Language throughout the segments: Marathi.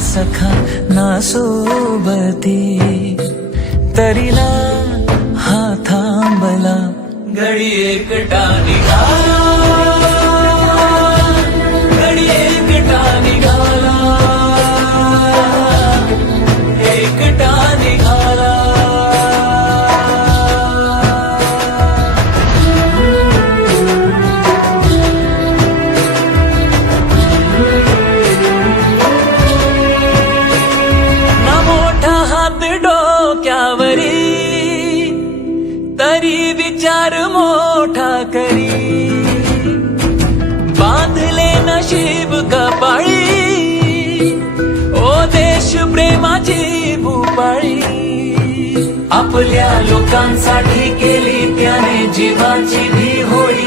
सखा ना सोबती तरीला हा थांबला. घडी एकटा निघाला विचार मोठा करी। बाँध ले नशीब पाड़ी ओ देश प्रेमाची भूपाळी। आपल्या लोकांसाठी केली त्याने जीवाची भी होळी।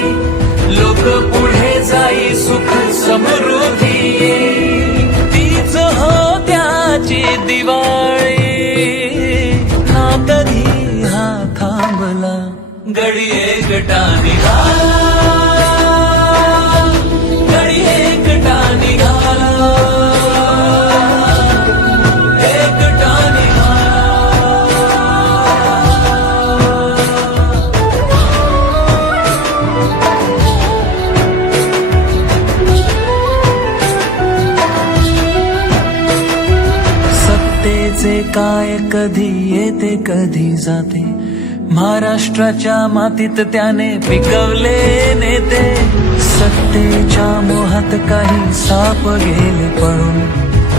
गडी एकटा निघाला गडी एकटा निघाला एकटा सत्तेचे काय कधी येते कधी जाते। महाराष्ट्राच्या मातीत त्याने पिकवले नेते. सत्तेच्या मोहात काही साप गेले पळून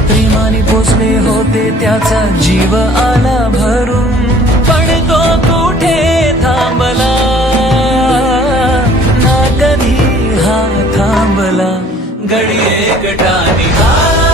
प्रेमाने पोचले होते त्याचा जीव आला भरून. पण तो कुठे थांबला? ना कधी हा थांबला. गडी एक टाणी. हा